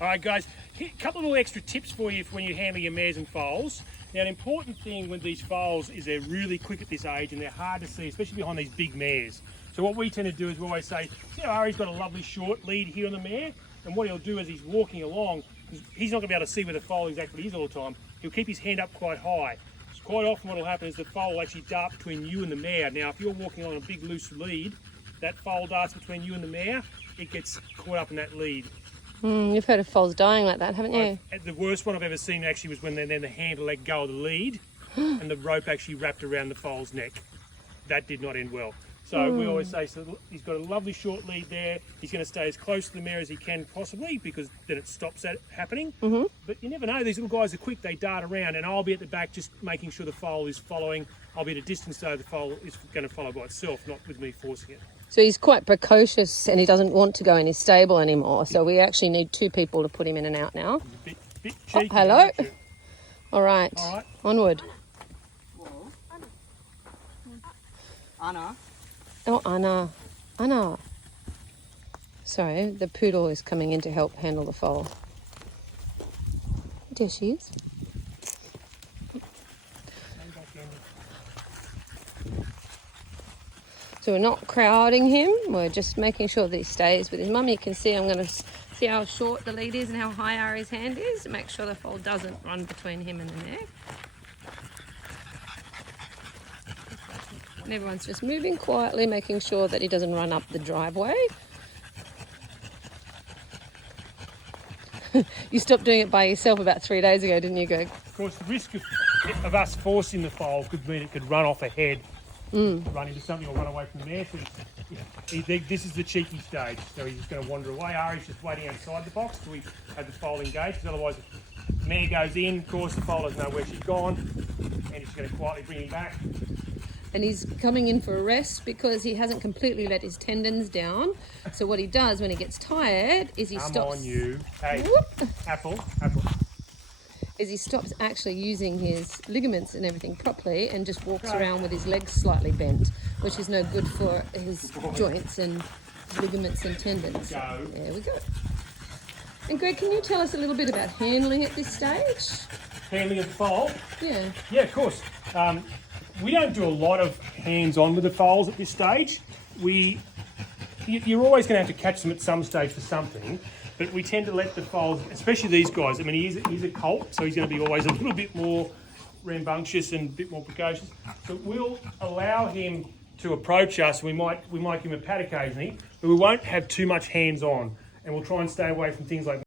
All right, guys, a couple of little extra tips for you when you're handling your mares and foals. Now, an important thing with these foals is they're really quick at this age and they're hard to see, especially behind these big mares. So what we tend to do is we always say, see how Ari's got a lovely short lead here on the mare? And what he'll do as he's walking along, he's not going to be able to see where the foal exactly is all the time. He'll keep his hand up quite high. So quite often what will happen is the foal will actually dart between you and the mare. Now, if you're walking on a big loose lead, that foal darts between you and the mare, it gets caught up in that lead. You've heard of foals dying like that, haven't you? The worst one I've ever seen actually was when then the handler let go of the lead and the rope actually wrapped around the foal's neck. That did not end well. So we always say, so he's got a lovely short lead there. He's going to stay as close to the mare as he can possibly, because then it stops that happening. But you never know, these little guys are quick, they dart around, and I'll be at the back just making sure the foal is following. I'll be at a distance so the foal is going to follow by itself, not with me forcing it. So he's quite precocious and he doesn't want to go in his stable anymore. So we actually need two people to put him in and out now. Bit cheeky, hello. All right. Onward. Anna. Oh, Anna. Anna. Sorry, the poodle is coming in to help handle the foal. There she is. So we're not crowding him, we're just making sure that he stays with his mum. You can see, I'm going to see how short the lead is and how high Ari's hand is to make sure the foal doesn't run between him and the mare. And everyone's just moving quietly, making sure that he doesn't run up the driveway. You stopped doing it by yourself about 3 days ago, didn't you, Greg? Of course, the risk of us forcing the foal could mean it could run off ahead, run into something or run away from the mare. So this is the cheeky stage. So he's just going to wander away. Ari's just waiting outside the box till we have the foal engaged, because otherwise the mare goes in, of course the foal doesn't know where she's gone, and he's going to quietly bring him back. And he's coming in for a rest because he hasn't completely let his tendons down. So what he does when he gets tired is he stops. Come on, you. Hey, Whoop. apple. Is he stops actually using his ligaments and everything properly and just walks around with his legs slightly bent, which is no good for his joints and ligaments and tendons. There we go. And Greg, can you tell us a little bit about handling at this stage? Handling of the foal? Yeah. Yeah, of course. We don't do a lot of hands-on with the foals at this stage. You're always going to have to catch them at some stage for something, but we tend to let the foals, especially these guys, I mean, he's a colt, so he's going to be always a little bit more rambunctious and a bit more precocious. So we'll allow him to approach us. We might give him a pat occasionally, but we won't have too much hands-on, and we'll try and stay away from things like